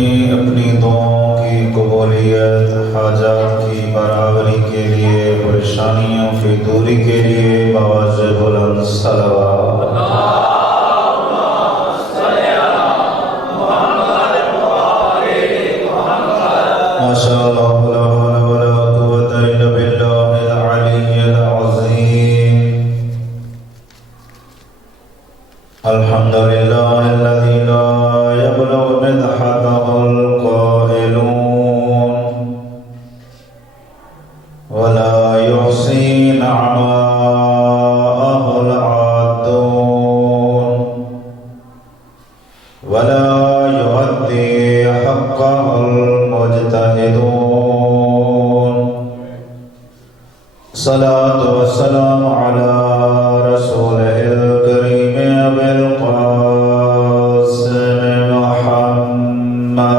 انہیں اپنی دعاؤں کی قبولیت، حاجات کی برابری کے لیے، پریشانیوں کی دوری کے لیے آواز بلند صلوات۔ ماشاء اللہ لا حول ولا قوة الا باللہ العلی العظیم۔ الحمد للہ الذی لا يبلغ مدحته القائلون ولا يحصي نعماءه العادون ولا يؤدي حقه المجتهدون۔ صلاة والسلام على رسوله الكريم أبي القاسم محمد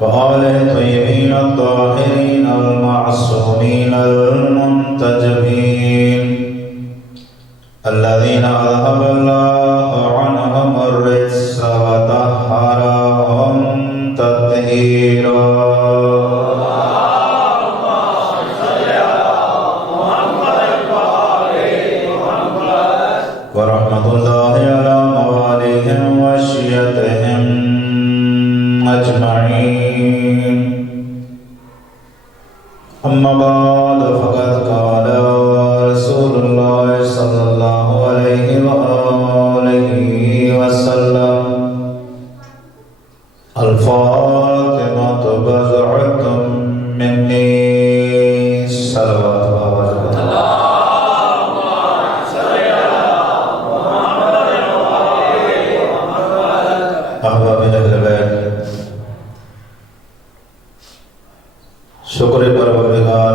وآله الطيبين الطاهرين المعصومين المنتجبين الذين أذهب الله عنهم الرجس وطهرهم تطهيرا۔ ورحمة الله على مواليهم وشيتهم أجمعين۔ أما بعد فقد قال رسول الله صلى الله عليه وآله وسلم: الفاطمة بضعة مني صلوات الله۔ احباب اہل بیت، شکر پروردگار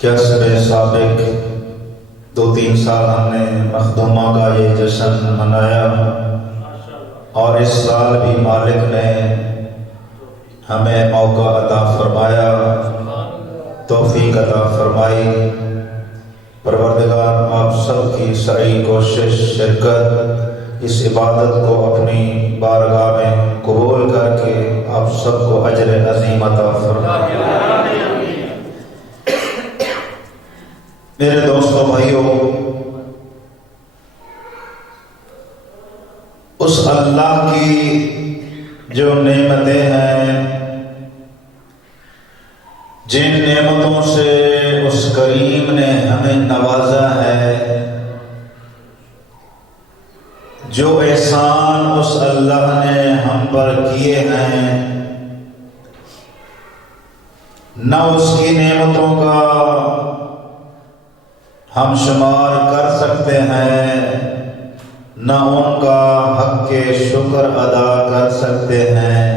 کیا سب سابق 2-3 سال ہم نے مخدومہ کا یہ جشن منایا، اور اس سال بھی مالک نے ہمیں موقع عطا فرمایا، توفیق عطا فرمائی۔ پروردگار آپ سب کی سعی کوشش، شرکت اس عبادت کو اپنی بارگاہ میں قبول کر کے آپ سب کو اجر عظیم عطا فرمائے۔ میرے دوستوں، بھائیوں، اس اللہ کی جو نعمتیں ہیں، جن نعمتوں سے اس کریم نے ہمیں نوازا ہے، جو احسان اس اللہ نے ہم پر کیے ہیں، نہ اس کی نعمتوں کا ہم شمار کر سکتے ہیں، نہ ان کا حق کے شکر ادا کر سکتے ہیں۔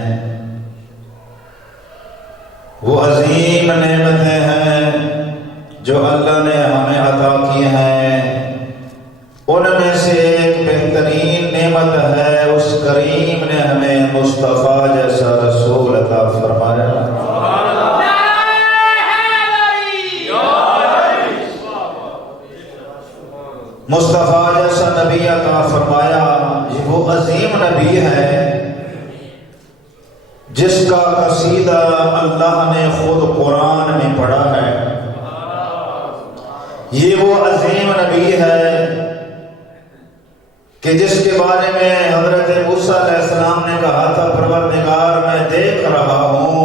وہ عظیم نعمتیں ہیں جو اللہ نے ہمیں عطا کی ہیں، ان میں سے ایک بہترین نعمت ہے اس کریم نے ہمیں مصطفیٰ جیسا رسول عطا فرمایا۔ مصطفیٰ جیسا نبی عطا فرمایا۔ یہ وہ عظیم نبی ہے جس کا قصیدہ اللہ نے خود قرآن میں پڑھا ہے۔ یہ وہ عظیم نبی ہے کہ جس کے بارے میں حضرت موسیٰ علیہ السلام نے کہا تھا: پروردگار میں دیکھ رہا ہوں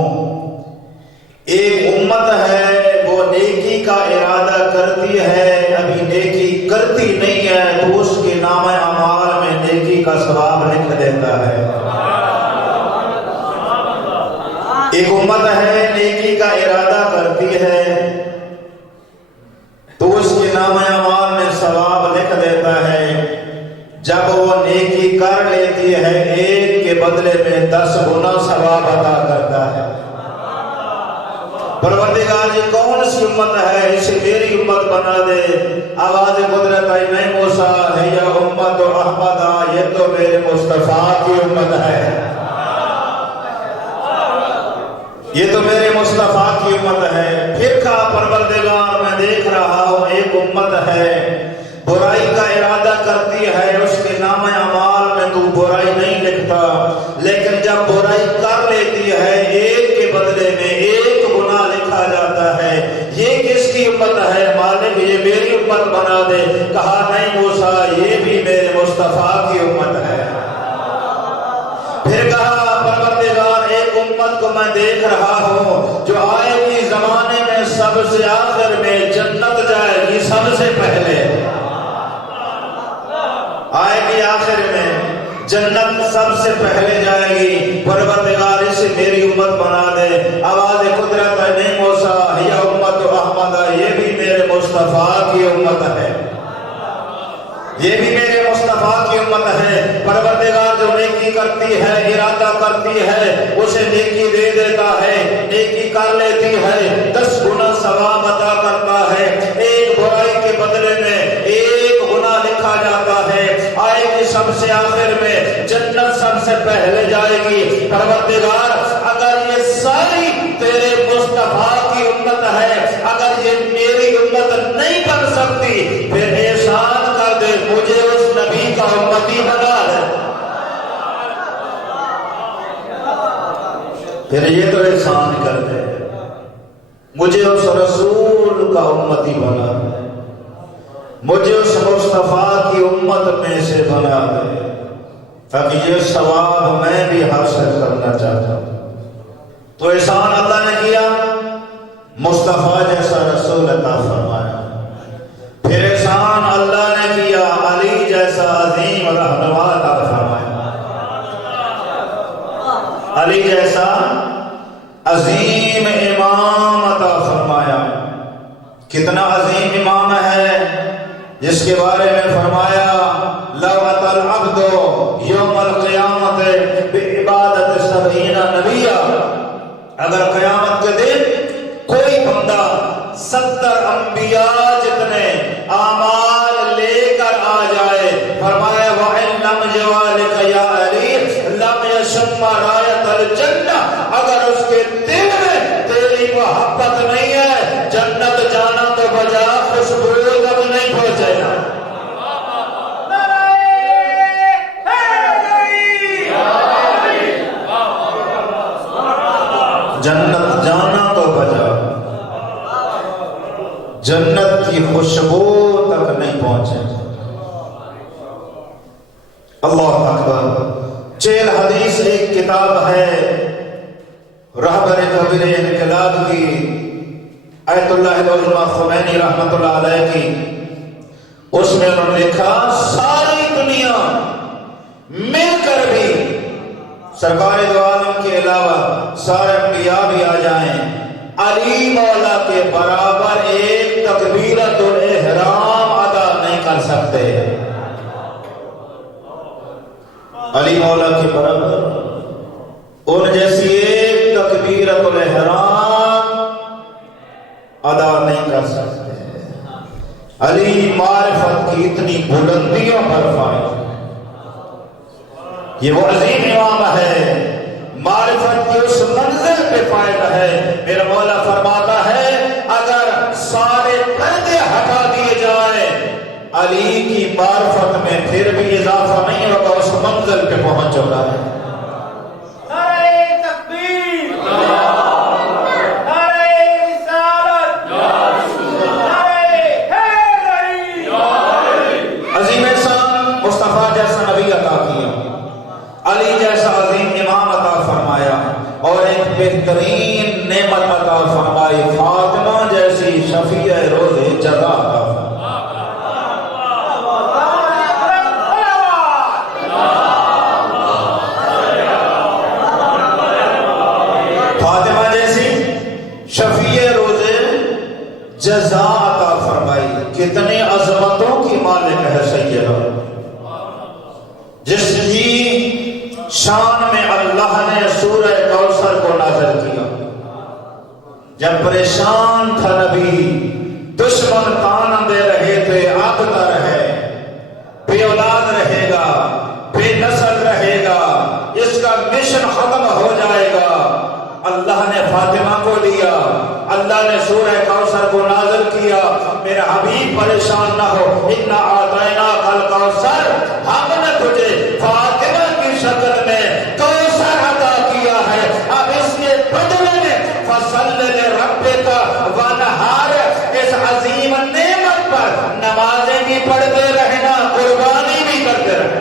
ایک امت ہے وہ نیکی کا ارادہ کرتی ہے، ابھی نیکی کرتی نہیں ہے، تو اس کے نام اعمال میں نیکی کا ثواب لکھ دیتا ہے۔ ایک امت ہے نیکی کا ارادہ کرتی ہے تو اس کے نام اعمال میں ثواب لکھ دیتا ہے۔ جب وہ نیکی کر لیتی ہے، ایک کے بدلے میں 10 گنا ثواب عطا کرتا ہے۔ پروردگار یہ کون سی امت ہے، اسے میری امت بنا دے۔ آواز قدرت آئی نہیں موسیٰ ہے یا امت احمد، یہ تو میرے مصطفیٰ کی امت ہے۔ یہ تو میرے مصطفیٰ کی امت ہے۔ پھر کہا پروردگار میں دیکھ رہا ہوں ایک امت ہے برائی کا ارادہ کرتی ہے، اس کے نام اعمال میں تو برائی نہیں لکھتا، لیکن جب برائی کر لیتی ہے ایک کے بدلے میں ایک گناہ لکھا جاتا ہے۔ یہ کس کی امت ہے مالک؟ یہ میری امت بنا دے۔ کہا نہیں موسیٰ، یہ بھی میرے مصطفیٰ کی امت ہے۔ پھر کہا پروردگار ایک امت کو میں دیکھ رہا ہوں جو آئے گی زمانے میں سب سے آخر میں، جنت جائے گی سب سے پہلے، آئے گی آخر میں جنت سب سے پہلے جائے گی۔ پروردگار اسے میری امت بنا دے۔ آواز قدرت ہے، نہیں موسیٰ یہ امت احمد، یہ بھی میرے مصطفیٰ کی امت ہے، یہ بھی میرے مصطفیٰ کی امت ہے۔ پروردگار جو نیکی کرتی ہے، ارادہ کرتی ہے، اسے نیکی دے دیتا ہے، نیکی کر لیتی ہے 10 گنا ثواب عطا کرتا ہے۔ ایک برائی کے بدلے میں ایک گناہ لکھا جاتا ہے۔ آئے گی سب سے آخر میں، جنت سب سے پہلے جائے گی۔ پروردگار اگر یہ ساری تیرے مصطفیٰ کی امت ہے، اگر یہ میری امت نہیں بن سکتی، پھر احسان کر دے، مجھے اس نبی کا امتی بنا دے۔ پھر یہ تو احسان کر دے، مجھے اس رسول کا امتی بنا دے، مجھے اس مصطفیٰ کی امت میں سے بنا دے، تاکہ یہ ثواب میں بھی حاصل کرنا چاہتا ہوں۔ تو احسان اللہ نے کیا، مصطفیٰ جیسا رسول عطا فرمایا۔ پھر احسان اللہ نے کیا، علی جیسا عظیم رہنما عطا فرمایا، علی جیسا عظیم امام عطا فرمایا۔ کتنا عظیم امام ہے جس کے بارے میں فرمایا لو اتی العبد یوم القیامت بعبادت 70 نبیا، اگر قیامت کے دن کوئی بندہ 70 انبیاء جتنے اعمال لے کر آ جائے، فرمایا وَإِن لَمْ جَوَالِكَ يَا عَلِي لَمْ يَشُمَّ رَائَةَ الْجَنَّةِ، اگر اس کے دل میں تیری محبت نہیں ہے، جنت جانا تو بجا خوشبو تک نہیں پہنچے گا۔ جنت جانا تو بجا، جنت کی خوشبو تک نہیں پہنچے۔ اللہ اکبر۔ 4 حدیث ایک کتاب ہے رہبر کبیر انقلاب کی، آیت اللہ العظمہ خمینی رحمت اللہ علیہ کی۔ اس میں انہوں نے لکھا ساری دنیا مل کر بھی سرکار دو عالم کے علاوہ سارے انبیاء بھی آ جائیں، علی مولا کے برابر ایک تکبیرۃ الاحرام ادا نہیں کر سکتے۔ علی مولا کے برابر ان جیسی ایک تکبیرۃ الاحرام ادا نہیں کر سکتے۔ علی معرفت کی اتنی بلندیوں پر فائز، یہ وہ عظیم امام ہے، معرفت کی اس منزل پہ فائز ہے۔ میرا مولا فرماتا ہے اگر سارے پردے ہٹا دیے جائیں، علی کی معرفت میں پھر بھی اضافہ نہیں ہوگا، اس منزل پہ پہنچ چکا ہے۔ علی جیسا عظیم امام عطا فرمایا اور ایک بہترین نعمت عطا فرمائی، فاطمہ جیسی شفیع روز جزا عطا فرمائی۔ فاطمہ جیسی شفیع روز جزا عطا فرمائی۔ کتنی عظمتوں کی مالک ہے سیدہ، جس کی شان میں اللہ نے سورہ کوثر کو نازل کیا۔ جب پریشان تھا نبی، دشمن تان دے رہے تھے ابتر ہے، بے اولاد رہے گا، بے نسل رہے گا، اس کا مشن ختم ہو جائے گا، اللہ نے فاطمہ کو دیا، اللہ نے سورہ کوثر کو نازل کیا۔ میرا حبیب پریشان نہ ہو، اِنَّا أَعْطَيْنَاكَ الْكَوْثَرَ، ہم نے تجھے فاطمہ کی شکل میں کوثر عطا کیا ہے، اب اس کے بدلے میں فَصَلِّ لِرَبِّكَ وَانْحَرْ، اس عظیم نعمت پر نمازیں بھی پڑھتے رہنا، قربانی بھی کرتے رہنا۔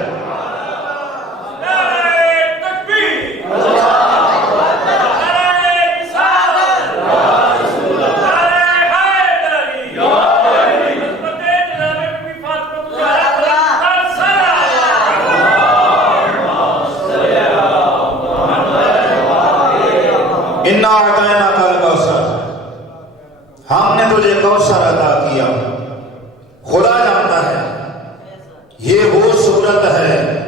اِنَّا أَعْطَيْنَاكَ الْكَوْثَرَ، ہم نے تجھے کوثر عطا کیا۔ خدا جانتا ہے یہ وہ صورت ہے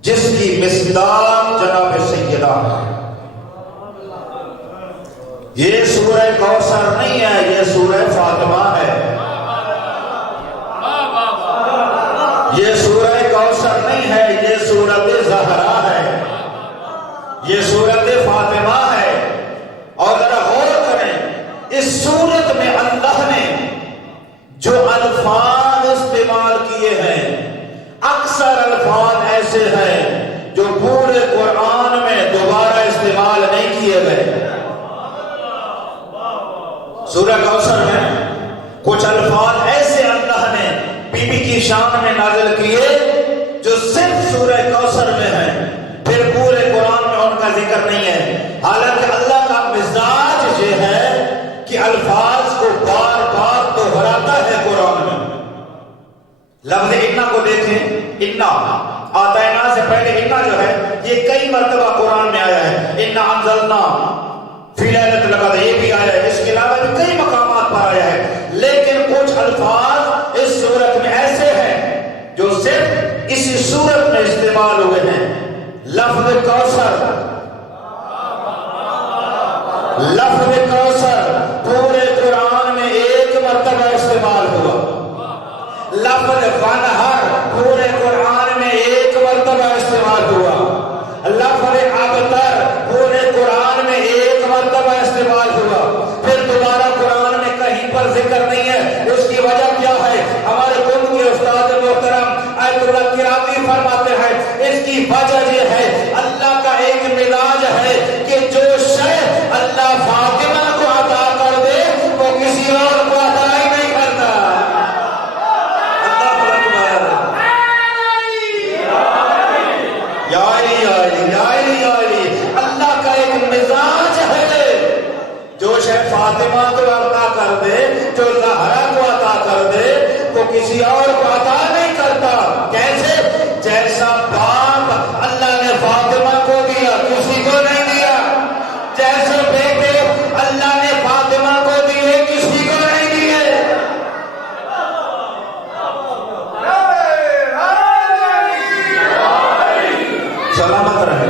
جس کی مصداق جناب سیدہ ہے۔ یہ سورہ کوثر نہیں ہے، یہ سورہ فاطمہ ہے۔ یہ سورہ کوثر نہیں ہے، یہ سورت زہرا ہے، یہ سورت فاطمہ ہے۔ اور ذرا غور کریں، اس سورت میں اللہ نے جو الفاظ استعمال کیے ہیں، اکثر الفاظ ایسے ہیں جو پورے قرآن میں دوبارہ استعمال نہیں کیے گئے۔ سورہ کوثر میں کچھ الفاظ ایسے اللہ نے بی بی کی شان میں نازل کیے جو صرف سورہ کوثر میں ہیں، پھر پورے قرآن میں ان کا ذکر نہیں ہے۔ حالانکہ اللہ کا مزاج یہ ہے کہ الفاظ کو بار بار دہراتا ہے قرآن میں۔ لفظ اِنَّا کو دیکھیں، اِنَّا آتَيْنَا سے پہلے اِنَّا جو ہے یہ کئی مرتبہ قرآن میں آیا ہے۔ اِنَّا أَنزَلْنَا فِي لَيْلَةِ الْقَدْرِ، یہ بھی آیا ہے، اس کے علاوہ بھی کئی مقامات پر آیا ہے۔ لیکن کچھ الفاظ اس صورت میں ایسے ہیں جو صرف اسی صورت میں استعمال ہوئے ہیں۔ لفظ کوثر، لفظ کوثر پورے قرآن میں ایک مرتبہ استعمال ہوا۔ لفظ وانہر پورے قرآن میں ایک مرتبہ استعمال ہوا۔ لفظ ابتر پورے قرآن میں ایک مرتبہ استعمال ہوا، پھر دوبارہ قرآن میں کہیں پر ذکر نہیں ہے۔ اس کی وجہ کیا ہے؟ ہمارے قوم کے استاد محترم آیت اللہ قرآنی فرماتے ہیں اس کی وجہ یہ ہے اللہ کا ایک مزاج ہے کہ جو شے اللہ فاطمہ کو عطا کر دے وہ کسی اور کو عطا ہی نہیں کرتا۔ اللہ اکبر، یا علی یا علی یا علی یا علی۔ اللہ کا ایک مزاج ہے جو شے فاطمہ کو عطا کر دے، جو زہرا کو عطا کر دے، وہ کسی اور کو عطا نہیں کرتا۔ کیسے؟ جیسا باپ اللہ نے فاطمہ کو دیا کسی کو نہیں دیا، جیسے بیٹے اللہ نے فاطمہ کو دیے کسی کو نہیں دیے۔ سلامت رہے،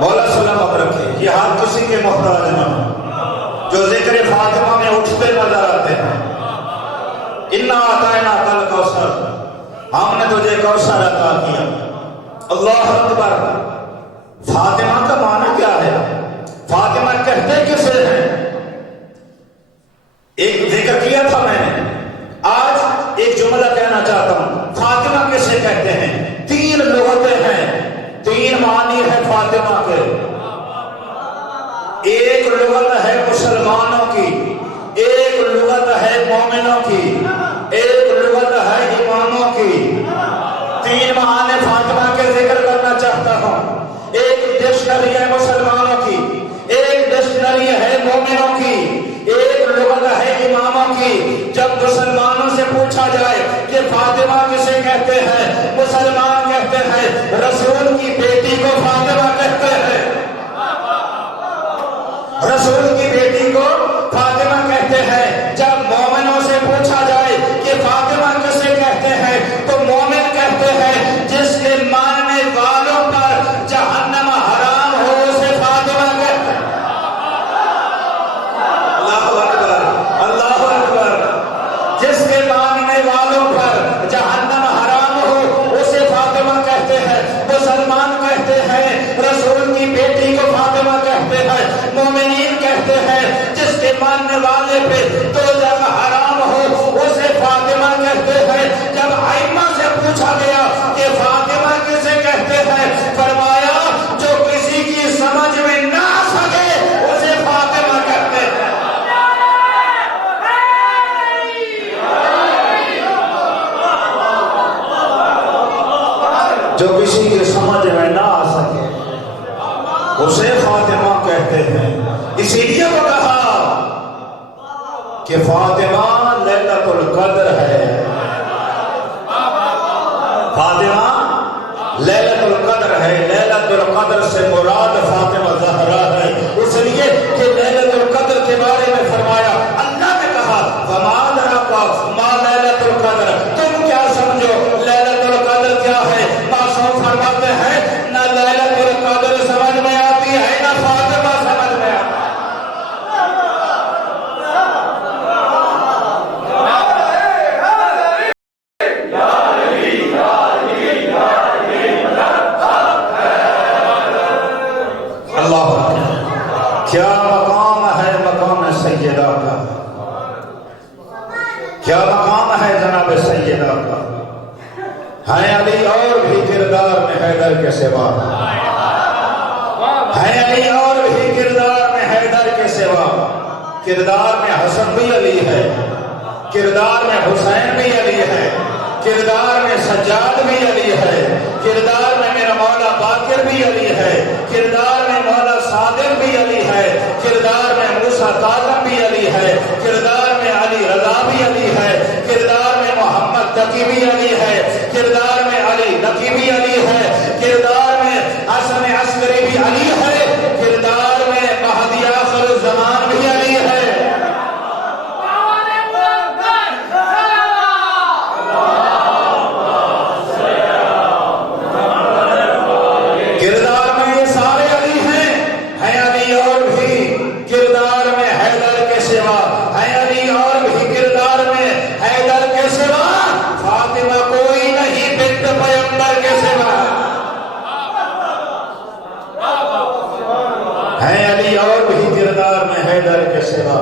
مولا سلامت رکھے، یہ ہاتھ کسی کے محتاج نہ ہو جو ذکر فاطمہ میں اٹھتے نظر آتے ہیں۔ اِنَّا أَعْطَيْنَاكَ الْكَوْثَرَ، ہم نے تجھے کوثر عطا کیا۔ اللہ اکبر۔ فاطمہ کا معنی کیا ہے؟ فاطمہ کہتے کسے ہیں؟ ایک ذکر کیا تھا میں نے، آج ایک جملہ کہنا چاہتا ہوں۔ فاطمہ کسے کہتے ہیں؟ تین لغتیں ہیں، تین معنی ہیں فاطمہ کے۔ ایک لغت ہے مسلمانوں کی، ایک لغت ہے مومنوں کی، ایک لغت ہے اماموں کی۔ تین معنی فاطمہ کے ذکر کرنا چاہتا ہوں۔ ایک ڈکشنری ہے مسلمانوں کی، ایک ڈکشنری ہے مومنوں کی، ایک لغت ہے اماموں کی۔ جب مسلمانوں سے پوچھا جائے کہ فاطمہ کسے کہتے ہیں، مسلمان کہتے ہیں رسول کی بیٹی کو فاطمہ کہتے ہیں، رسول کی بیٹی کو فاطمہ کہتے ہیں۔ جب مومنوں سے پوچھا جائے کہ فاطمہ کسے کہتے ہیں تو مومن کہتے ہیں جس کے ماننے والوں پر جہنم حرام ہو اسے فاطمہ ماننے والے پہ دوزخ حرام ہو اسے فاطمہ کہتے ہیں۔ جب ائمہ سے پوچھا گیا کہ فاطمہ کسے کہتے ہیں، فرمایا جو کسی کی سمجھ میں نہ آ سکے اسے فاطمہ کہتے ہیں۔ جو کسی کی سمجھ میں نہ آ سکے اسے فاطمہ کہتے ہیں۔ اسی لیے وہ کہا کہ فاطمہ لیلۃ القدر ہے، فاطمہ لیلۃ القدر ہے۔ لیلۃ القدر سے مراد فاطمہ زہرا ہے، اس لیے کہ لیلۃ القدر کے بارے میں فرمایا، اللہ نے کہا وما ادراک ما لیلۃ القدر، تم کیا سمجھو لیلۃ القدر کیا ہے؟ معصوم فرماتے ہیں نہ لیلۃ القدر سمجھ میں آتی ہے نہ فاطمہ سمجھ میں آتی ہے۔ اللہ کیا مقام ہے مقام سیدہ کا، کیا مقام ہے جناب سیدہ کا۔ ہے علی اور بھی کردار میں حیدر کے سوا، ہے علی اور بھی کردار میں حیدر کے سوا۔ کردار میں حسن بھی علی ہے، کردار میں حسین بھی علی ہے، کردار میں سجاد بھی علی ہے، کردار میں میرا مولا باقر بھی علی ہے، کردار میں مولا صادق بھی علی ہے، کردار میں موسیٰ کاظم بھی علی ہے، کردار میں علی رضا بھی علی ہے، کردار میں محمد تقی بھی علی ہے، کردار میں علی نقی بھی علی ہے، کردار میں حسن عسکری بھی علی ہے، کردار میں مہدی آخر الزمان بھی علی ہے۔ کردار میں یہ سارے علی ہیں، ہے علی اور بھی کردار میں حیدر کے سوا، ہے علی اور بھی کردار میں حیدر کے سوا، فاطمہ کوئی نہیں بنت پیغمبر کے سوا۔ ہے علی اور بھی کردار میں حیدر کے سوا،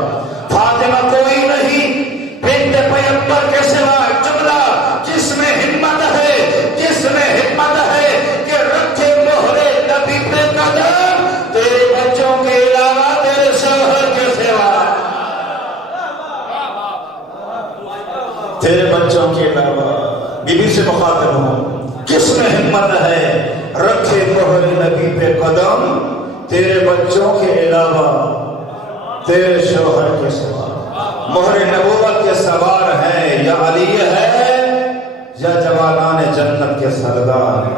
فاطمہ کوئی نہیں بنت پیغمبر کے سوا۔ جملہ جس میں ہمت ہے، جس میں ہمت ہے کہ رکھے مہرے نبی پہ قدم، تیرے بچوں کے علاوہ تیرے شوہر کے سوا، تیرے بچوں کے علاوہ۔ بی بی سے مخاطب ہوں، کس میں ہمت ہے رکھے مہرے نبی پہ قدم، تیرے بچوں کے علاوہ تیرے شوہر کے سوا۔ مہر نبوت کے سوار ہے یا علی ہے یا جوانان جنت کے سردار۔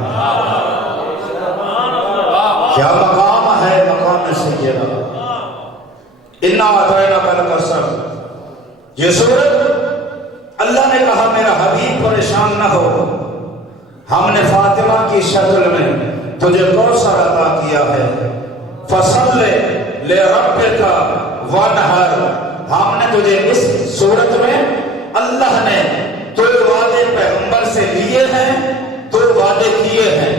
کیا مقام ہے مقام سیدہ۔ انا اعطیناک الکوثر، یہ سورت اللہ نے کہا میرا حبیب پریشان نہ ہو، ہم نے فاطمہ کی شکل میں تجھے کوثر عطا کیا ہے۔ فصل لربک وانحر، ہم نے تجھے اس صورت میں اللہ نے دو وعدے پیغمبر سے لیے ہیں، دو وعدے کیے ہیں،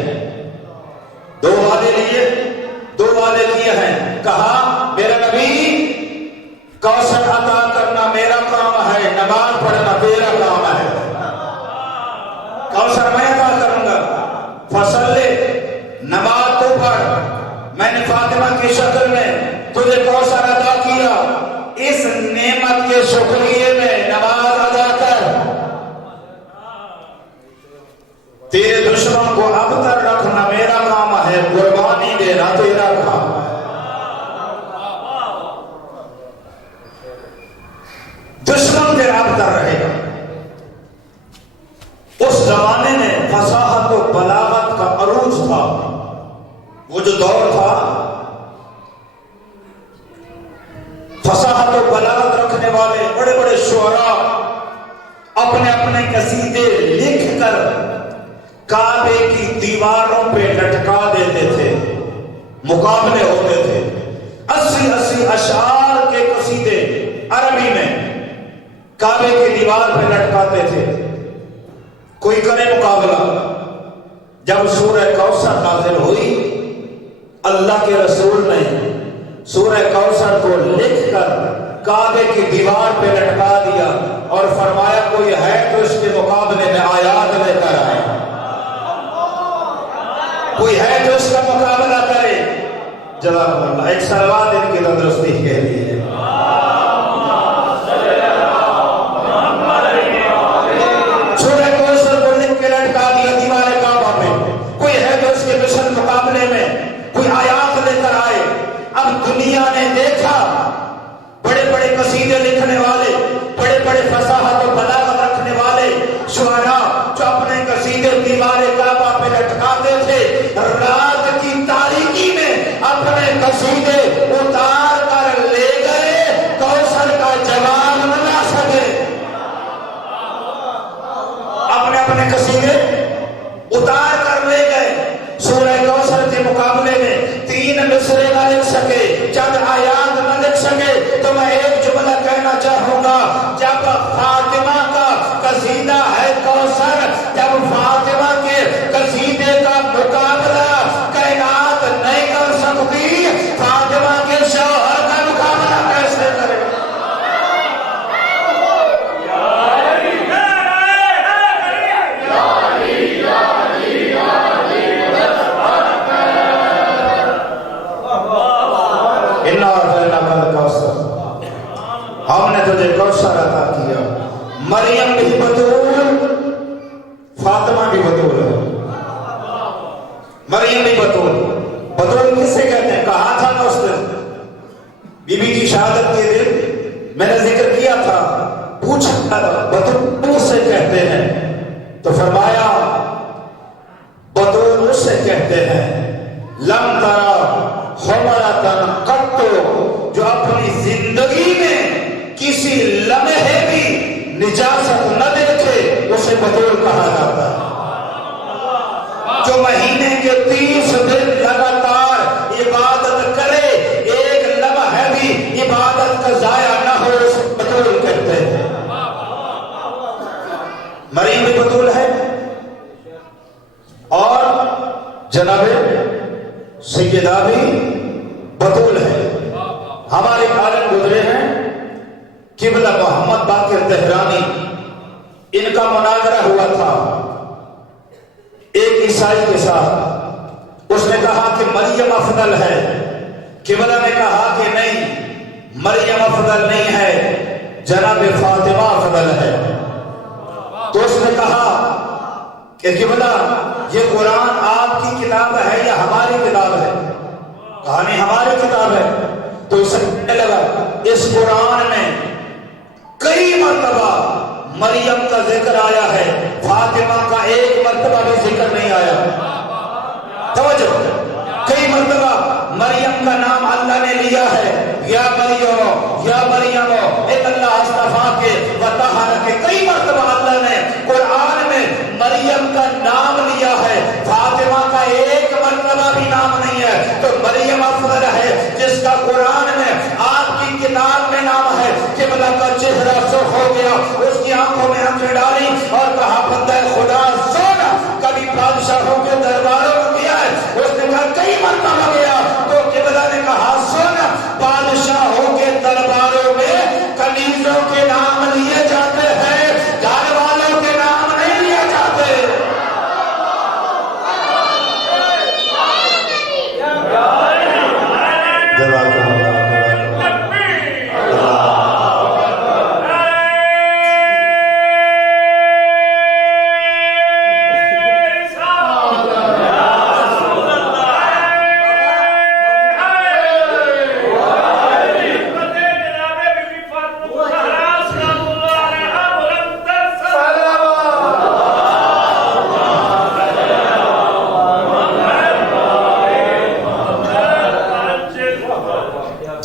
دو وعدے لیے، دو وعدے کیے ہیں۔ کہا میرا نبی کوثر عطا کرنا میرا کام ہے، نماز پڑھنا تیرا کام ہے، کوثر میں عطا کروں گا۔ فصل نماز تو پڑھ، میں نے فاطمہ کی شکل میں تجھے کوثر عطا کیا، اس نعمت کے شکریے میں نماز ادا کر۔ تیرے دشمن کو اب تک رکھنا میرا کام ہے، قربانی دینا تیرا کام ہے۔ دشمن تیرا اب تک رہے گا۔ اس زمانے میں فصاحت و بلاغت کا عروج تھا، وہ جو دور تھا فصاحت و بلاغت رکھنے والے بڑے بڑے شعراء اپنے اپنے قصیدے لکھ کر کعبے کی دیواروں پہ لٹکا دیتے تھے، مقابلے ہوتے تھے۔ 80 اشعار کے قصیدے عربی میں کعبے کی دیوار پہ لٹکاتے تھے، کوئی کرے مقابلہ۔ جب سورہ کوثر نازل ہوئی، اللہ کے رسول نے سورہ کوثر کو لکھ کر کعبے کی دیوار پہ لٹکا دیا اور فرمایا کوئی ہے تو اس کے مقابلے میں آیات لے کر آئے، کوئی ہے تو اس کا مقابلہ کرے۔ جزاک اللہ، ایک صلوات ان کی تندرستی کے لیے۔ سورہ کوثر کو لکھ کے لٹکا دیا دیوار کعبہ پہ، کوئی ہے تو اس کے مشن مقابلے میں کوئی آیات لے کر آئے۔ اب دنیا نے دیکھا بڑے بڑے قصیدے لکھنے والے، بڑے بڑے فصاحت و بلاغت رکھنے والے شعراء جو اپنے قصیدے دیوار کعبہ پہ لٹکاتے تھے، رات کی تاریکی میں اپنے قصیدے اتار کر لے گئے، کوثر کا جواب نہ لا سکے۔ اپنے اپنے قصیدے اتار کر لے گئے، سورہ کوثر کے مقابلے میں 3 مصرے نہ لکھ سکے، چند آیات نہ لکھ سکے۔ تو میں ایک جملہ کہنا چاہوں گا، جب فاطمہ کا قصیدہ ہے کوثر، جب فاطمہ کے قصیدے کا مقابلہ کائنات نہیں کر سکتی، فاطمہ کے شوہر کا مقابلہ کیسے کرے؟ ہم نے تجھے کوثر عطا کیا۔ مریم بھی بطول، فاطمہ بھی بطول ہے، مریم بھی بطول۔ بطول کسے کہتے ہیں؟ کہا تھا نا اس دن بی بی کی شہادت کے دن میں نے ذکر کیا تھا، پوچھا بطول سے کہتے ہیں تو فرمایا بطول اس سے کہتے ہیں لم ترا حمرتن قط، جو اپنی زندگی میں کسی لمحے بھی نجاست نہ دیکھے، اسے بطول کہا جاتا ہے۔ جو مہینے کے 30 دن لگاتار عبادت کرے، ایک لمحہ بھی عبادت کا ضائع نہ ہو، اسے بطول کہتے ہیں۔ مریم بھی بطول ہے اور جناب سیدہ بھی بطول ہے۔ ہمارے عالم گزرے ہیں قبلہ محمد باقر تہرانی، ان کا مناظرہ ہوا تھا ایک عیسائی کے ساتھ۔ اس نے کہا کہ مریم افضل ہے، قبلہ نے کہا کہ نہیں، مریم افضل نہیں ہے، جناب فاطمہ افضل ہے۔ تو اس نے کہا کہ قبلہ یہ قرآن آپ کی کتاب ہے یا ہماری کتاب ہے؟ کہا نہیں، ہماری کتاب ہے۔ تو اسے کہنے لگا اس قرآن میں کئی مرتبہ مریم کا ذکر آیا ہے، فاطمہ کا ایک مرتبہ بھی ذکر نہیں آیا۔ توجہ، کئی مرتبہ مریم کا نام اللہ نے لیا ہے، یا مریم یا مریم، ایک اللہ اصطفیٰ کے وطہر کے، کئی مرتبہ اللہ نے قرآن میں مریم کا نام لیا ہے، فاطمہ کا ایک مرتبہ بھی نام نہیں ہے۔ تو مریم افضل ہے جس کا قرآن میں آپ کی کتاب میں نام ہے۔ قبلہ کا چہرہ سرخ ہو گیا، اس کی آنکھوں میں آنکھیں ڈالی اور کہا بندہ خدا سونا کبھی بادشاہوں کے درباروں میں گیا ہے؟ اس نے کہا کئی مرتبہ گیا۔ تو قبلہ نے کہا سونا بادشاہوں کے درباروں میں کنیزوں کے نام لیے جاتے ہیں، گھر والوں کے نام نہیں لیے جاتے۔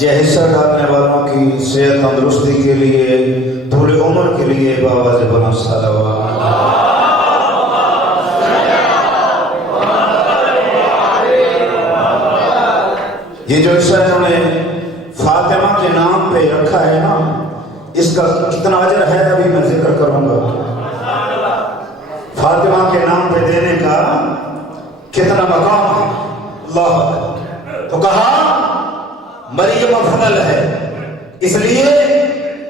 یہ حصہ ڈالنے والوں کی صحت تندرستی کے لیے، طول عمر کے لیے بآواز بلند صلوات۔ یہ جو حصہ انہوں نے فاطمہ کے نام پہ رکھا ہے نا، اس کا کتنا اجر ہے ابھی میں ذکر کروں گا۔ فاطمہ کے نام پہ دینے کا کتنا مقام ہے، اللہ۔ تو کہا مریم افضل ہے، اس لیے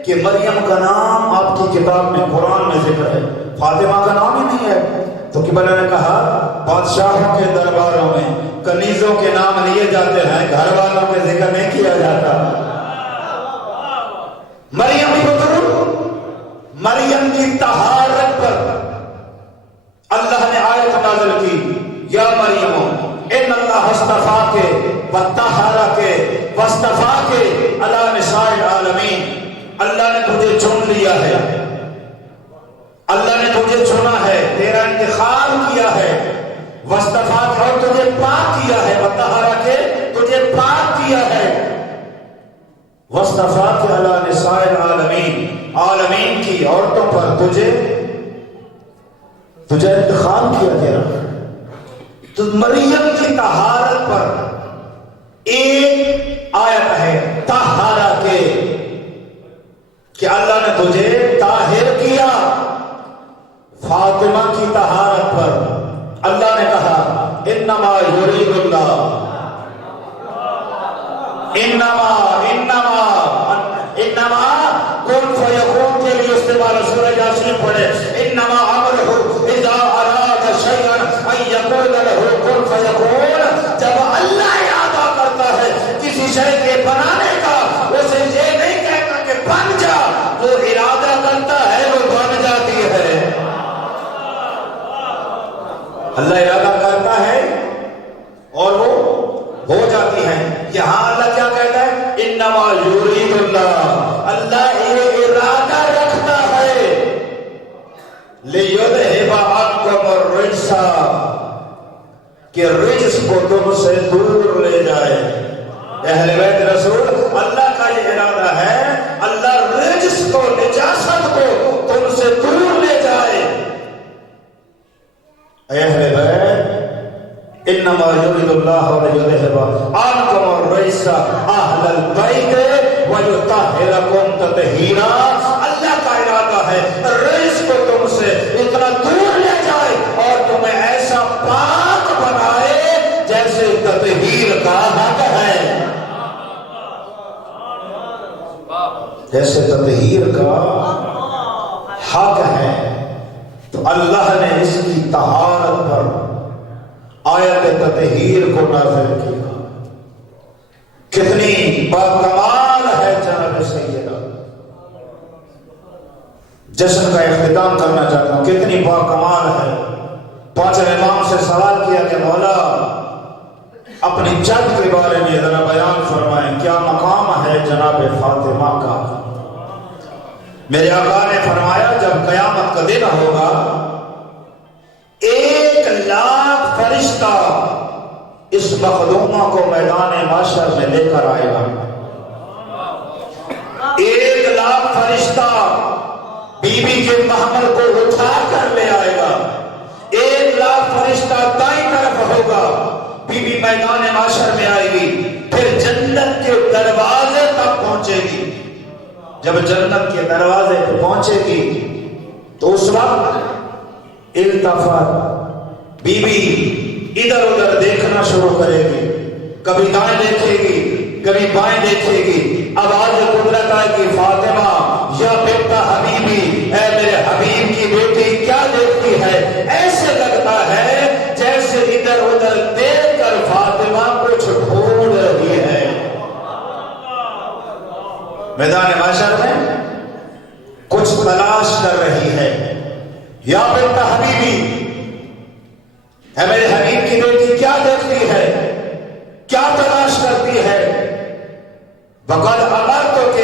کہ مریم کا نام آپ کی کتاب میں قرآن میں ذکر ہے، فاطمہ کا نام ہی نہیں ہے؟ تو قبلہ نے کہا بادشاہوں کے درباروں میں کنیزوں کے نام لیے جاتے ہیں، گھر والوں کے ذکر نہیں کیا جاتا۔ مریم مریم کی طہارت پر اللہ نے آیت نازل کی، یا مریم ان اللہ اصطفاک وطہرک واصطفاک علی نساء العالمین، اللہ نے تجھے چن لیا ہے، اللہ نے تجھے چنا ہے، تیرا انتخاب کیا ہے، واصطفاک اور تجھے پاک کیا ہے، وطہرک تجھے پاک کیا ہے، واصطفاک علی نساء العالمین، عالمین کی عورتوں پر تجھے انتخاب کیا تیرا۔ تو مریم کی طہارت پر ایک آیت ہے طہارا کے، کہ اللہ ne تجھے طاہر کیا۔ فاطمہ کی طہارت پر اللہ نے کہا انما یرید اللہ، انما کن فیکون کے لیے استعمال سورہ یاسین پڑھے، انما امرہ اذا اراد شیئا ان یقول لہ کن فیکون، جب اللہ ارادہ کرتا ہے کسی شے کے بنانے کا، اسے یہ نہیں کہتا کہ بن جا، وہ ارادہ کرتا ہے وہ بن جاتی ہے۔ اللہ ارادہ کرتا ہے اور وہ ہو جاتی ہے۔ یہاں اللہ کیا کہتا ہے؟ انما یرید اللہ، اللہ یہ ارادہ رکھتا ہے لیذہب عنکم الرجس، کہ رجس کو تم سے دور لے جائے۔ اہل بیت رسول، اللہ کا یہ ارادہ ہے اللہ رجس کو، نجاست کو تم سے دور لے جائے۔ اہل بیت انما یرید اللہ لیذہب عنکم الرجس اہل البیت ویطہرکم تطہیرا، اللہ کا ارادہ ہے رجس کو تم سے اتنا دور لے جائے اور تمہیں ایسا پاک بنائے جیسے تطہیر کا حق ہے، جیسے تطہیر کا حق ہے۔ تو اللہ نے اس کی طہارت پر آیت تطہیر کو نازل کیا۔ کتنی باکمال ہے جناب سیدہ، جشن کا اختتام کرنا چاہتا ہوں، کتنی باکمال ہے۔ پانچویں امام سے سوال کیا کہ مولا اپنی جد کے بارے میں ذرا بیان فرمائیں، کیا مقام ہے جناب فاطمہ کا؟ میرے آقا نے فرمایا جب قیامت کا دن ہوگا 1,00,000 فرشتہ اس مخدومہ کو میدان محشر میں لے کر آئے گا۔ 1,00,000 فرشتہ بی بی کے محمل کو اٹھا کر لے آئے گا۔ 1,00,000 فرشتہ دائیں طرف ہوگا، بی بی میدان محشر میں آئے گی، پھر جنت کے دروازے تک پہنچے گی۔ جب جنت کے دروازے پہ پہنچے گی تو اس وقت التفات، بی بی ادھر ادھر دیکھنا شروع کرے گی، کبھی دائیں دیکھے گی کبھی بائیں دیکھے گی، آواز قدرت آئے گی فاطمہ یا بنت حبیبی، اے میرے حبیب کی بیٹی کیا دیکھتی ہے؟ ایسے لگتا ہے جیسے ادھر ادھر دیکھ کر فاطمہ کچھ ڈھونڈ رہی ہے۔ میدان محشر میں کچھ تلاش کر رہی ہے، یا بنت حبیبی، اے میرے حبیب کی بیٹی کیا دیکھتی ہے، کیا تلاش کرتی ہے؟ وَقَدْ أَمَرْتُكَ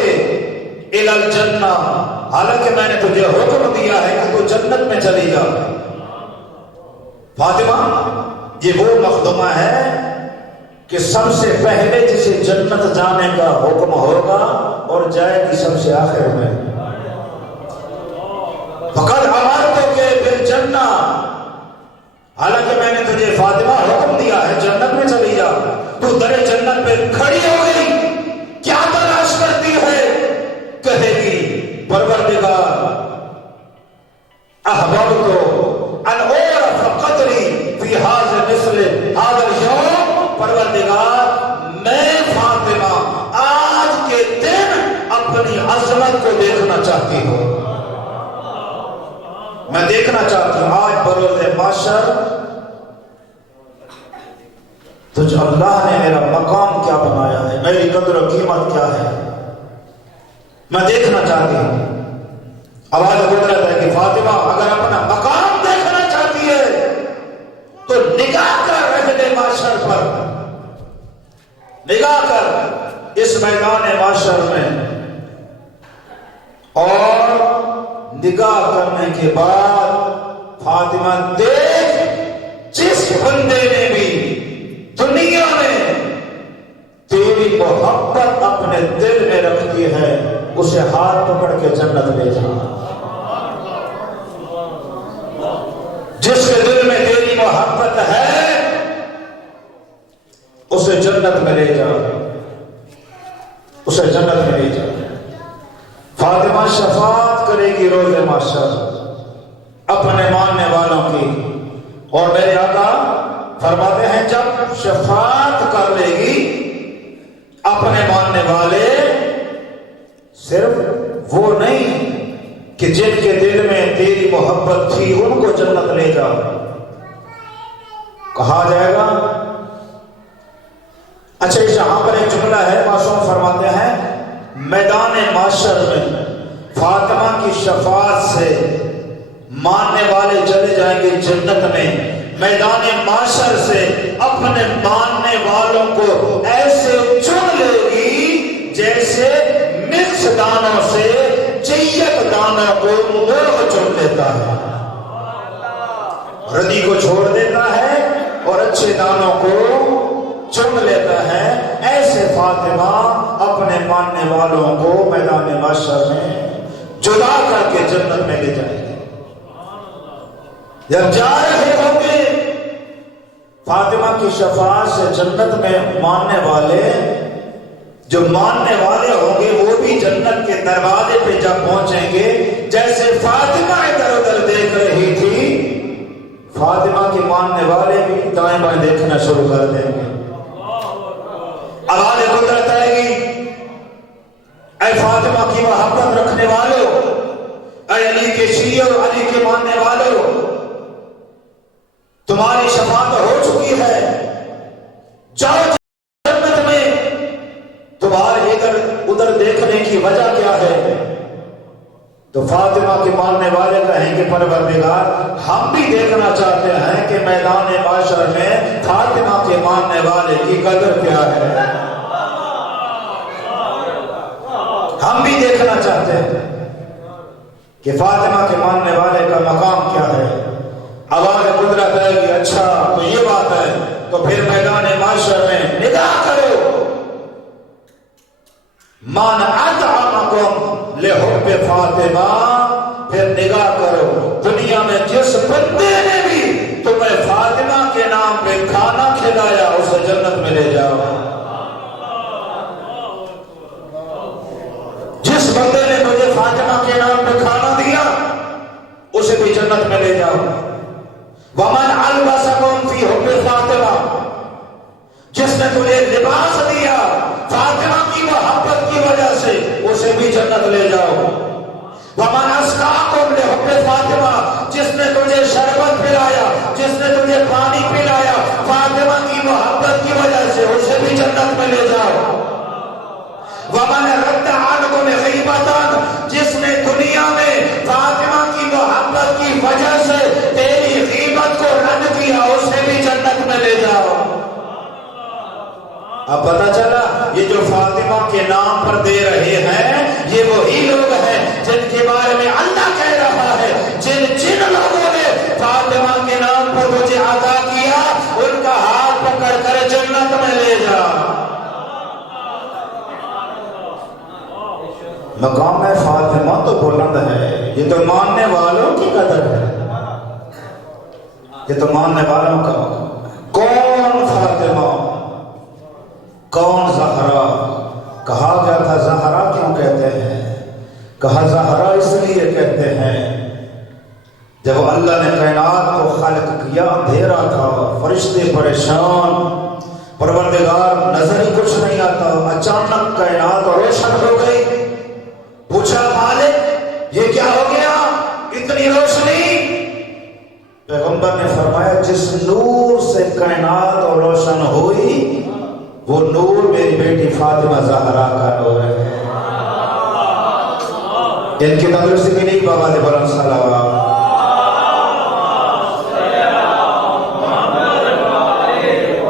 إِلَى الْجَنَّةِ، حالانکہ میں نے تجھے حکم دیا ہے کہ تو جنت میں چلی جا۔ فاطمہ یہ وہ مخدومہ ہے کہ سب سے پہلے جسے جنت جانے کا حکم ہوگا اور جائے گی سب سے آخر میں۔ فَقَدْ أَمَرْتُكَ بِالْجَنَّةِ، حالانکہ میں نے تجھے فاطمہ حکم دیا ہے جنت میں چلی جا۔ تو در جنت پہ کھڑی ہو گئی، کیا تلاش کرتی ہے؟ کہے گی پروردگار احببت ان اعرف قدری فی ھذا مثل ھذا اليوم، پروردگار میں فاطمہ آج کے دن اپنی عظمت کو دیکھنا چاہتی ہو؟ میں دیکھنا چاہتی ہوں آج بروز محشر تجھ اللہ نے میرا مقام کیا بنایا ہے، میری قدر و قیمت کیا ہے، میں دیکھنا چاہتی ہوں۔ آواز قدرت ہے کہ فاطمہ اگر اپنا مقام دیکھنا چاہتی ہے تو نگاہ کر رہے محشر پر، نگاہ کر اس میدان محشر میں، اور نگاہ کرنے کے بعد فاطمہ دیکھ جس بندے نے بھی دنیا میں تیری محبت اپنے دل میں رکھتی ہے اسے ہاتھ پکڑ کے جنت لے جا۔ جس کے دل میں تیری محبت ہے اسے جنت میں لے جا، اسے جنت میں لے جا۔ فاطمہ شفاعت کرے گی روز محشر اپنے ماننے والوں کی، اور میرے آقا فرماتے ہیں جب شفاعت کر لے گی اپنے ماننے والے، صرف وہ نہیں کہ جن کے دل میں تیری محبت تھی ان کو جنت لے جا، کہا جائے گا۔ اچھا یہاں پر ایک جملہ ہے، معصوم فرماتے ہیں میدان محشر میں فاطمہ کی شفاعت سے ماننے والے چلے جائیں گے جنت میں، میدان محشر سے اپنے ماننے والوں کو ایسے چن لے گی جیسے مکس دانوں سے چیک دانوں کو مرغ چن لیتا ہے، ردی کو چھوڑ دیتا ہے اور اچھے دانوں کو چن لیتا ہے۔ ایسے فاطمہ اپنے ماننے والوں کو میدان محشر میں جدا کر کے جنت میں لے جائے گی۔ جب جا رہے ہوں گے فاطمہ کی شفاعت سے جنت میں ماننے والے، جو ماننے والے ہوں گے وہ بھی جنت کے دروازے پہ جب پہنچیں گے، جیسے فاطمہ ادھر ادھر دیکھ رہی تھی فاطمہ کے ماننے والے بھی دائیں بائیں دیکھنا شروع کر دیں گے۔ آواز قدرت آئے گی، اے فاطمہ کی محبت رکھنے والوں، اے علی کے شیعہ اور علی کے ماننے والوں، تمہاری شفاعت ہو چکی ہے، جاؤ جنت میں۔ تمہارے ادھر ادھر دیکھنے کی وجہ کیا ہے؟ تو فاطمہ کے ماننے والے کہیں گے پروردگار ہم بھی دیکھنا چاہتے ہیں کہ میدان محشر میں فاطمہ کے ماننے والے کی قدر کیا ہے، ہم بھی دیکھنا چاہتے ہیں کہ فاطمہ کے ماننے والے کا مقام کیا ہے۔ آواز قدرت ہے کہ اچھا تو یہ بات ہے، تو پھر میدان محشر میں نگاہ کرو، من اطعمکم لحب فاطمہ، پھر نگاہ کرو دنیا میں جس بندے نے بھی تمہیں فاطمہ کے نام پہ کھانا کھلایا اسے جنت میں لے جاؤ، جس بندے نے تجھے فاطمہ کے نام پہ کھانا دیا اسے بھی جنت میں لے جاؤ۔ ومن البسکم فی حب فاطمہ، جس نے تجھے لباس دیا فاطمہ کی محبت کی وجہ سے اسے بھی جنت لے جاؤ۔ ومن اسقاکم لحب فاطمہ، جس نے تجھے شربت پلایا، جس نے تجھے پانی پلایا فاطمہ کی محبت کی وجہ سے اسے بھی جنت میں لے جاؤ۔ ومن رد عنکم غیبۃ، جس نے دنیا میں فاطمہ کی محبت کی وجہ سے تیری غیبت کو رد کیا اسے بھی جنت میں لے جاؤ۔ اب پتہ چلا یہ جو فاطمہ کے نام پر دے رہے ہیں یہ وہی لوگ ہیں جن کے بارے میں اللہ کہہ رہا ہے جن لوگوں نے فاطمہ کے نام پر مجھے عطا کیا ان کا ہاتھ پکڑ کر جنت میں لے جا۔ مقام فاطمہ تو بلند ہے، یہ تو ماننے والوں کی قدر ہے، یہ تو ماننے والوں کا کون فاطمہ کون زہرا، کہا گیا تھا زہرا کیوں کہتے ہیں؟ کہا زہرا اس لیے کہتے ہیں جب اللہ نے کائنات کو خلق کیا اندھیرا تھا، فرشتے پریشان، پروردگار نظر ہی کچھ نہیں آتا، اچانک کائنات روشن ہو گئی، کی روشنی؟ پیغمبر نے فرمایا جس نور سے کائنات اور روشن ہوئی وہ نور میری بیٹی فاطمہ زہرا کا نور ہے. ان کی تندرستی کی نہیں بابا دے بلند صلوات.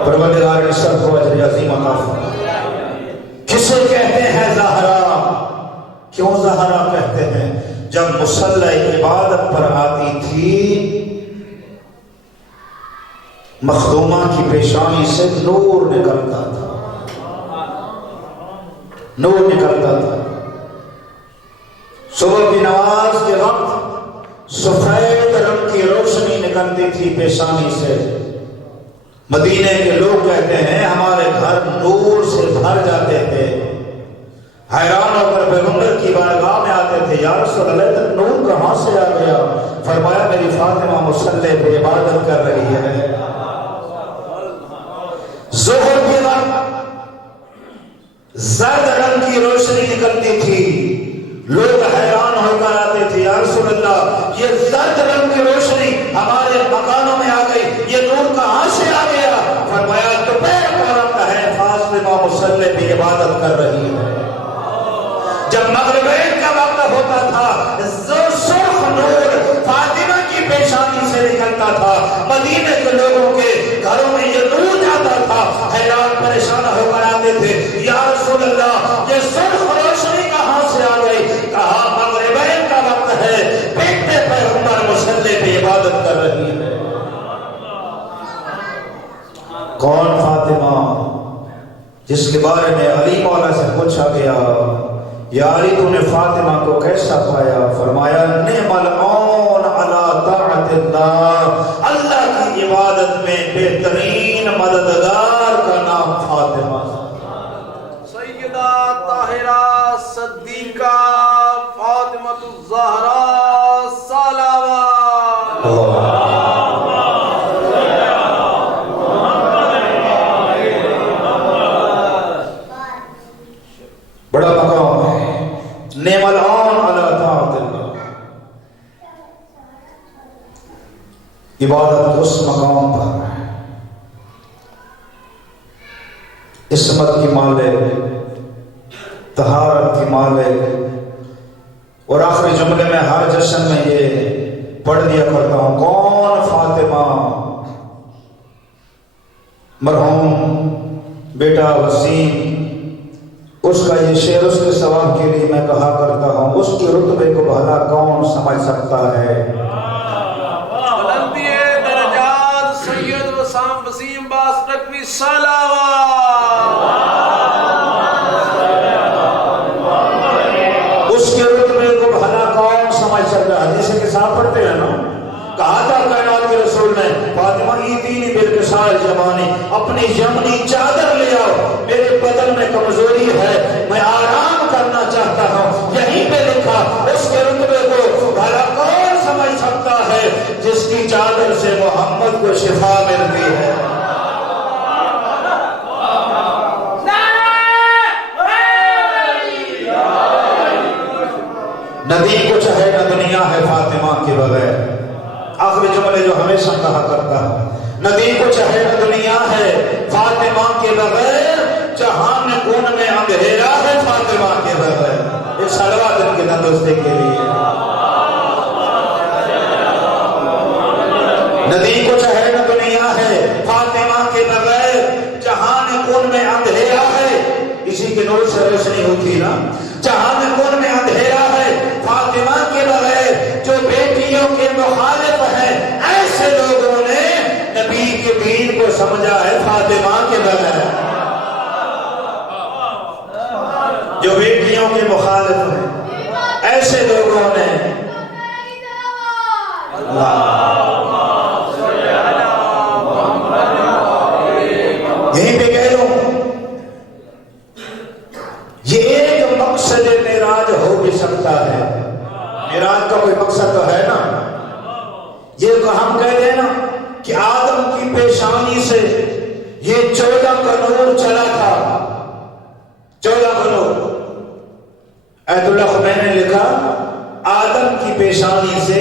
پروردگار نے سب کو اجر عظیم عطا فرمائے. کسے کہتے ہیں زہرا؟ کیوں زہرا کہتے ہیں؟ جب مصلی عبادت پر آتی تھی مخدومہ کی پیشانی سے نور نکلتا تھا، نور نکلتا تھا. صبح کی نماز کے وقت سفید رنگ کی روشنی نکلتی تھی پیشانی سے. مدینے کے لوگ کہتے ہیں ہمارے گھر نور سے بھر جاتے تھے. حیران ہو کر پیغمبر کی بارگاہ میں آتے تھے، یا رسول اللہ نور کہاں سے آ گیا؟ فرمایا میری فاطمہ مصلی پہ عبادت کر رہی ہے. ظہر کے وقت زرد رنگ کی روشنی نکلتی تھی. لوگ حیران ہو کر آتے تھے، یا رسول اللہ یہ زرد رنگ کی روشنی ہمارے مکانوں میں آ گئی، یہ نور کہاں سے آ گیا؟ فرمایا دوپہر کا وقت ہے، فاطمہ مصلی پہ عبادت کر رہی ہے. جب مغربین کا وقت ہوتا تھا سرخ نور فاطمہ کی پیشانی سے نکلتا تھا. مدینے کے لوگوں کے گھروں میں یہ نور جاتا تھا. حیران پریشان ہو کر آتے تھے، یا رسول اللہ یہ سرخ روشنی کہاں سے آ گئی؟ کہا مغربین کا وقت ہے، بیٹے پیغمبر مصلی پہ عبادت کر رہی ہے. کون فاطمہ؟ جس کے بارے میں علی مولا سے پوچھا گیا، یا علی تو نے فاطمہ کو کیسا پایا؟ فرمایا نعم العون علی طاعت اللہ، اللہ کی عبادت میں بہترین مددگار کا نام فاطمہ. سیدہ طاہرہ صدیقہ فاطمہ الزہرا صلوات. بڑا مقام ہے نعم العون علی طاعت اللہ. عبادت اس مقام پر عصمت کی مالک، طہارت کی مالک. اور آخری جملے میں ہر جشن میں یہ پڑھ دیا کرتا ہوں، کون فاطمہ؟ مرحوم بیٹا وسیم، اس کا یہ شعر اس کے ثواب کے لیے میں کہا کرتا ہوں، اس کے رتبے کو بھلا کون سمجھ سکتا ہے؟ بلندی درجات سید وسیم باس نقوی صلوات. اس کے رتبے کو بھلا کون سمجھ سکتا ہے؟ حدیث کے ساتھ پڑھتے ہیں نا، کہا تھا کائنات کے رسول نے فاطمہ ایتینی بالکسال جمانی، اپنی یمنی چادر لے آؤ، میرے بدن میں کمزوری ہے، میں آرام کرنا چاہتا ہوں. یہیں پہ لکھا اس کے رتبے کو بھلا کون سمجھ سکتا ہے جس کی چادر سے محمد کو شفا ملتی ہے. ندی کچھ ہے نہ دنیا ہے فاطمہ کے بغیر. آخری جملے جو ہمیشہ کہا کرتا ہے، ندی کچھ ہے نہ دنیا ہے فاطمہ کے بغیر، جہان کون میں اندھیرا ہے فاطمہ کے بغیر. ایک صلوات ان کی تندرستی کے لیے. ندی کچھ ہے نہ دنیا ہے فاطمہ کے بغیر، جہان کون میں اندھیرا ہے. اسی کے نور سے روشنی ہوتی نا. جہان کون میں اندھیرا ہے فاطمہ کے بغیر. جو بیٹیوں کے مخالف ہیں ایسے لوگوں نے نبی کے دین کو سمجھا ہے فاطمہ کے بغیر. جو بیٹیوں کے مخالف ہیں ایسے لوگوں نے یہیں پہ کہہ دوں، یہ ایک مقصد معراج ہو بھی سکتا ہے. معراج کا کوئی مقصد تو ہے نا. یہ تو ہم کہہ دیں نا کہ آدم کی پیشانی سے یہ 14 کا نور چلا تھا. 14 کا نور. ایت اللہ خمینی نے لکھا آدم کی پیشانی سے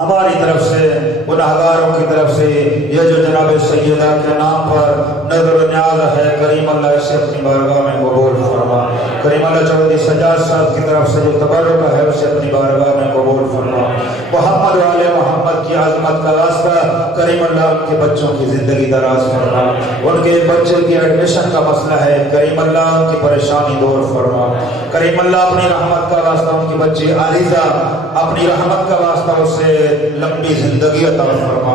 ہماری طرف سے گناہگاروں کی طرف سے یہ جو جناب سیدہ کے نام پر نظر و نیاز ہے کریم اللہ اسے اپنی بارگاہ میں قبول فرما. کریم اللہ چودھری سجاد صاحب کی طرف سے جو تبرک ہے اسے اپنی بارگاہ میں قبول فرما. محمد والے محمد کی عظمت کا واسطہ کریم اللہ ان کے بچوں کی زندگی دراز فرما. ان کے بچے کی ایڈمیشن کا مسئلہ ہے کریم اللہ ان کی پریشانی دور فرما. کریم اللہ اپنی رحمت کا واسطہ ان کی بچی عالیزہ اپنی رحمت کا واسطہ اسے لمبی زندگی عطا فرما.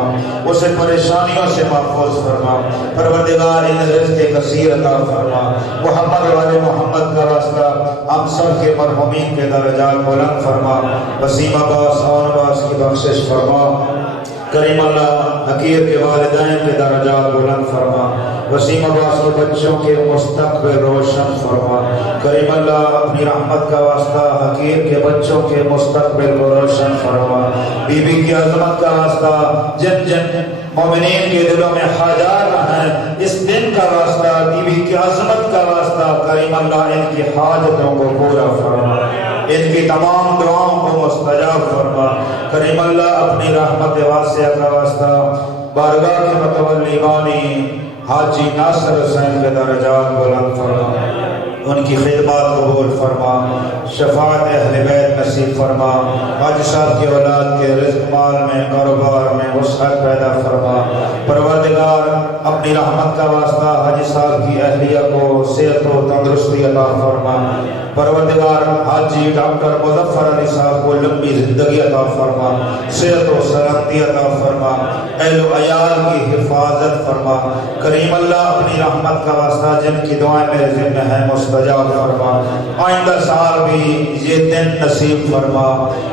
اسے پریشانیوں سے محفوظ فرما. پروردگار ان رزق کثیر عطا فرما. محمد والے محمد کا واسطہ ہم سب کے مرحومین کے درجات بلند فرما. وسیم عباس اور عباس کی بخشش فرما. کریم اللہ حقیر کے والدین کے درجات بلند فرما. وسیم عباس کے بچوں کے مستقبل روشن فرما. کریم اللہ اپنی رحمت کا واسطہ حقیر کے بچوں کے مستقبل کو روشن فرما. بی بی کی عظمت کا واسطہ جن جن مومنین کے دلوں میں حاجات ہیں اس دن کا واسطہ بی بی کی عظمت کا واسطہ کریم اللہ ان کی حاجتوں کو پورا فرما. ان کی تمام دعاؤں کو مستجاب فرما. کریم اللہ اپنی رحمت واسعہ کا واسطہ بارگاہ کے متولی بانی حاجی ناصر حسین کے درجات بلند فرما. ان کی خدمات قبول فرما. شفاعت اہل بیت نصیب فرما. حاجی صاحب کی اولاد کے رزق مال میں کاروبار میں وسعت پیدا فرما. پروردگار اپنی رحمت کا واسطہ حاجی صاحب کی اہلیہ کو صحت و تندرستی عطا فرما. پروردگار حاجی ڈاکٹر مظفر علی صاحب کو لمبی زندگی عطا فرما. صحت و سلامتی عطا فرما. اہل و عیال کی حفاظت فرما. کریم اللہ اپنی رحمت کا واسطہ جن کی دعائیں میرے ذمہ ہیں مستجاب فرما. آئندہ سال بھی یہ دن نصیب فرما.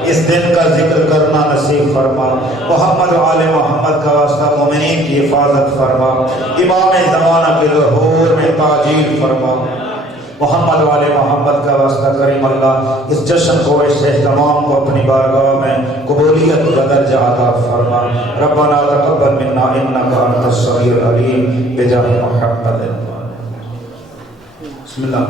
اس دن کا ذکر کرنا نصیب فرما. محمد و آل محمد کا واسطہ مومنین کی حفاظت فرما. امام زمانہ کے ظہور میں تاجیل فرما. محمد والے محمد کا واسطہ کریم اللہ اس جشن کو اس اہتمام کو اپنی بارگاہ میں قبولیت کا درجہ عطا فرما. ربنا تقبل منا انک انت السمیع العلیم بجاہ محمد. بسم اللہ.